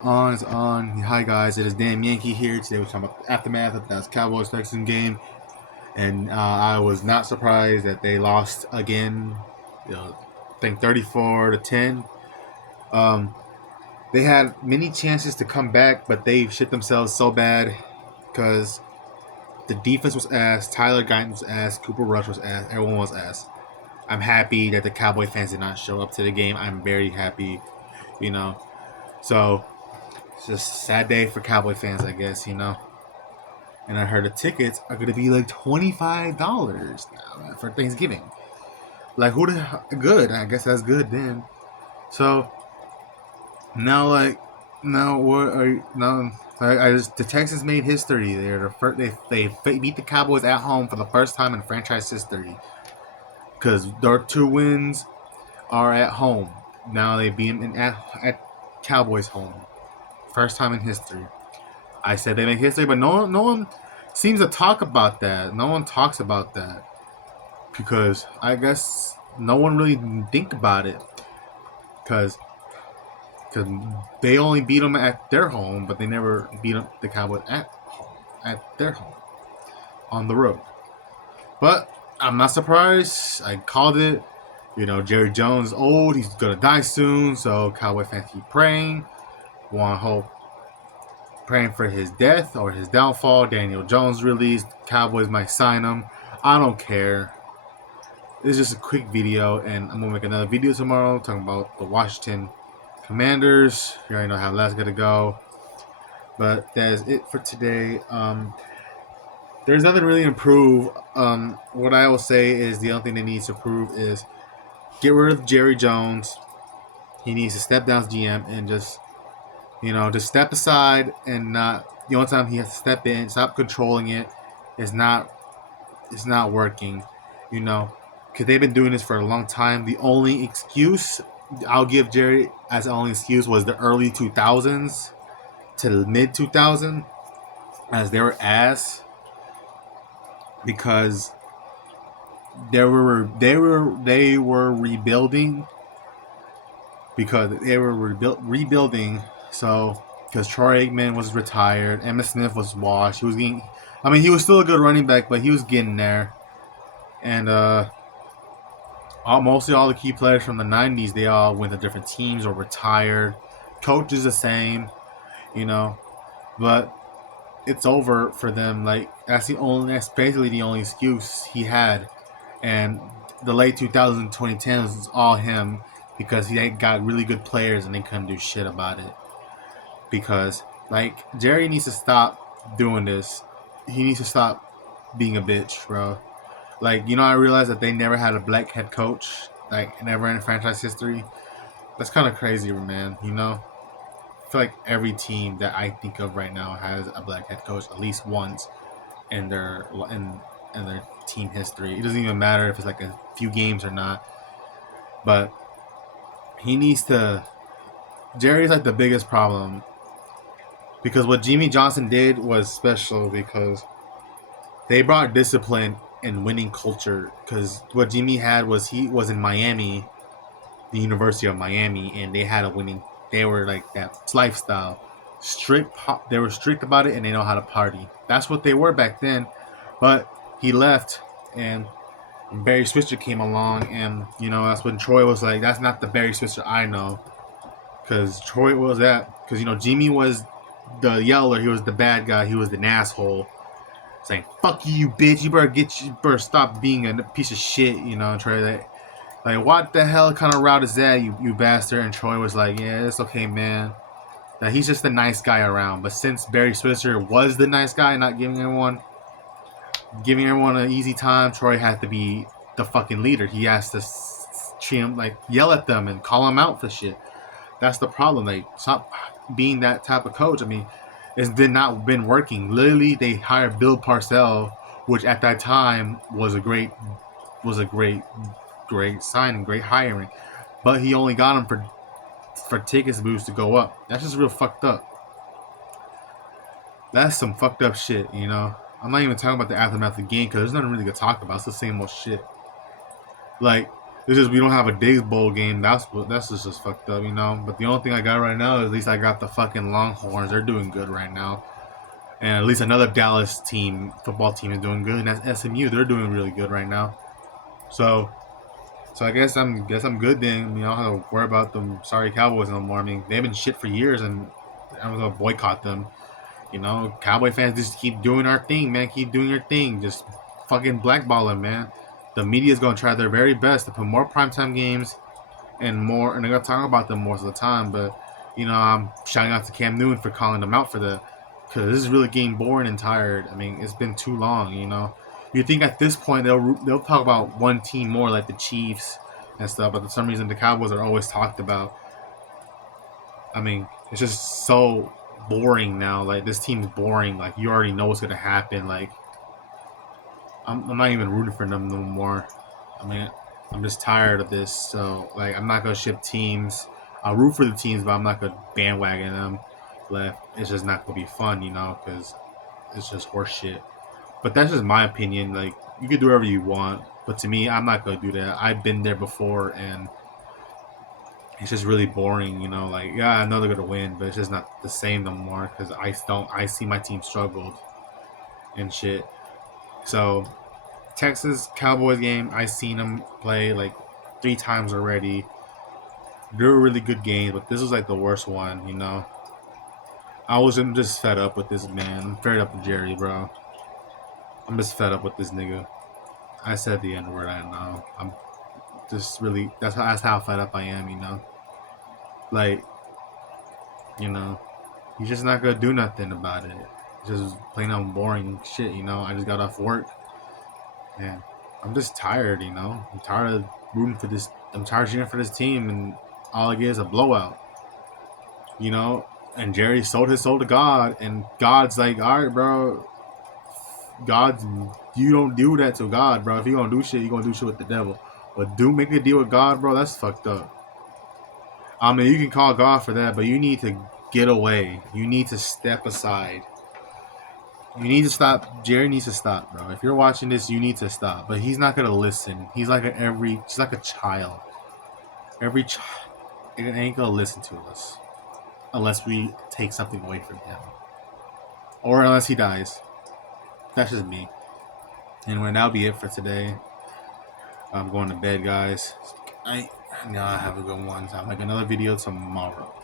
On is on. Hi guys, it is Dan Yankee here. Today we're talking about the aftermath of that Cowboys Texans game, and I was not surprised that they lost again. I think 34-10. Um, they had many chances to come back, but they shit themselves so bad because the defense was ass, Tyler Guyton was ass, Cooper Rush was ass, everyone was ass. I'm happy that the Cowboy fans did not show up to the game. I'm very happy, you know. So it's just a sad day for Cowboy fans, I guess. And I heard the tickets are gonna be like $25 now for Thanksgiving. Like who the good? I guess that's good then. So now, now what are you, now? I just the Texans made history. They're the first. They beat the Cowboys at home for the first time in franchise history because their two wins are at home. Now they beat them at Cowboys home. First time in history. I said they make history, but no one seems to talk about that. No one talks about that because I guess no one really think about it because they only beat them at their home, but they never beat the Cowboys at their home on the road. But I'm not surprised. I called it. Jerry Jones is old. He's gonna die soon. So Cowboy fans keep praying. Want hope praying for his death or his downfall. Daniel Jones released. Cowboys might sign him. I don't care. It's just a quick video, and I'm gonna make another video tomorrow talking about the Washington Commanders. You already know how that's gonna go. But that is it for today. There's nothing really improve. What I will say is the only thing they need to improve is get rid of Jerry Jones. He needs to step down as GM and just step aside and not. The only time he has to step in, stop controlling it. It's not working, because they've been doing this for a long time. The only excuse I'll give Jerry as the only excuse was the early 2000s to the mid 2000s, as they were ass because they were rebuilding rebuilding. So because Troy Aikman was retired, Emmitt Smith was washed. He was still a good running back, but he was getting there. And mostly all the key players from the 90s, they all went to different teams or retired. Coach is the same, but it's over for them. Like that's basically the only excuse he had. And the late 2000s, 2010s was all him because he got really good players and they couldn't do shit about it. Because Jerry needs to stop doing this. He needs to stop being a bitch, bro. I realized that they never had a black head coach, never in franchise history. That's kind of crazy, man. I feel like every team that I think of right now has a black head coach at least once in their team history. It doesn't even matter if it's a few games or not. But he needs to. Jerry's the biggest problem because what Jimmy Johnson did was special because they brought discipline and winning culture. Because what Jimmy had was he was in Miami, the University of Miami, and they had a winning. They were that lifestyle, strict. They were strict about it, and they know how to party. That's what they were back then. But he left, and Barry Switzer came along, and that's when Troy was like, "That's not the Barry Switzer I know," because Troy was that. Because Jimmy was the yeller, he was the bad guy, he was an asshole, saying "fuck you, bitch, you better stop being a piece of shit," Troy what the hell kind of route is that, you bastard? And Troy was like, "Yeah, it's okay, man. Now he's just the nice guy around." But since Barry Switzer was the nice guy, not giving everyone an easy time, Troy had to be the fucking leader. He has to treat him yell at them and call them out for shit. That's the problem. Stop being that type of coach. It's not been working. Literally, they hired Bill Parcells, which at that time was a great signing, great hiring. But he only got him for tickets booths to go up. That's just real fucked up. That's some fucked up shit, I'm not even talking about the aftermath of the game because there's nothing really to talk about. It's the same old shit. It's just we don't have a Diggs Bowl game. That's just fucked up, you know. But the only thing I got right now is at least I got the fucking Longhorns. They're doing good right now, and at least another Dallas team, football team, is doing good. And that's SMU. They're doing really good right now. So, I guess I'm good then. You know, I don't have to worry about them. Sorry, Cowboys no more. I mean, they've been shit for years, and I'm gonna boycott them. You know, Cowboy fans just keep doing our thing, man. Keep doing your thing. Just fucking blackballing, man. The media's gonna try their very best to put more primetime games and more, and they're gonna talk about them most of the time. But you know, I'm shouting out to Cam Newton for calling them out for the, because this is really getting boring and tired. I mean, it's been too long. You know, you think at this point they'll talk about one team more, like the Chiefs and stuff, but for some reason the Cowboys are always talked about. I mean, it's just so boring now. Like this team's boring. Like you already know what's gonna happen. Like I'm not even rooting for them no more. I mean, I'm just tired of this. So like I'm not gonna ship teams. I'll root for the teams, but I'm not gonna bandwagon them. Left. It's just not gonna be fun, you know, because it's just horse shit. But that's just my opinion. Like you can do whatever you want, but to me, I'm not gonna do that. I've been there before, and it's just really boring, you know. Like, yeah, I know they're gonna win, but it's just not the same no more because I see my team struggled and shit. So, Texas Cowboys game, I seen them play like 3 times already. They were really good games, but this was like the worst one, you know. I'm just fed up with this man. I'm fed up with Jerry, bro. I'm just fed up with this nigga. I said the N word. I know. I'm just really. That's how fed up I am, you know. Like, you know, he's just not gonna do nothing about it. Just plain on boring shit, you know. I just got off work, and I'm just tired, you know. I'm tired of rooting for this. I'm tired of cheering for this team, and all I get is a blowout, you know. And Jerry sold his soul to God, and God's like, all right, bro. God's you don't do that to God, bro. If you gonna do shit, you gonna do shit with the devil. But do make a deal with God, bro. That's fucked up. I mean, you can call God for that, but you need to get away. You need to step aside. You need to stop. Jerry needs to stop, bro. If you're watching this, you need to stop. But he's not gonna listen. He's like he's like a child. Every child ain't gonna listen to us unless we take something away from him, or unless he dies. That's just me. Anyway, that'll be it for today. I'm going to bed, guys. I have a good one. So I'll make another video tomorrow.